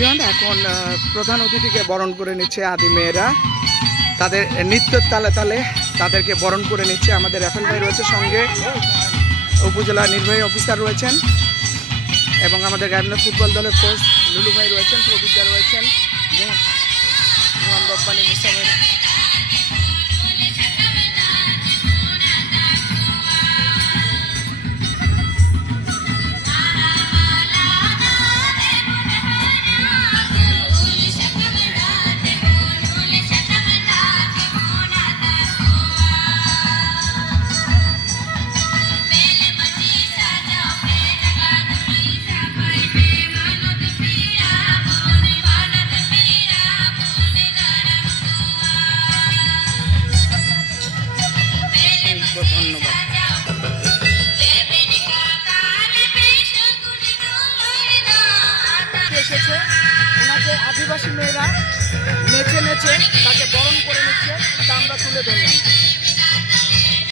বিয়ন এখন প্রধান অতিথিকে বরণ করে নিচ্ছে আদি মেয়েরা তাদের নৃত্যের তালে তালে তাদেরকে বরণ করে নিচ্ছে। আমাদের রাফেল ভাই রয়েছে সঙ্গে, উপজেলা নির্বাহী অফিসার রয়েছেন এবং আমাদের গাইবান্ধা ফুটবল দলের কোচ লুলু ভাই রয়েছেন, প্রবীরদা রয়েছেন, রব্বানী মুসামের ধন্যবাদ। এসেছে ওনাকে আদিবাসী মেয়েরা নেচে নেচে তাকে বরণ করে নিচ্ছে, তা আমরা তুলে ধরলাম।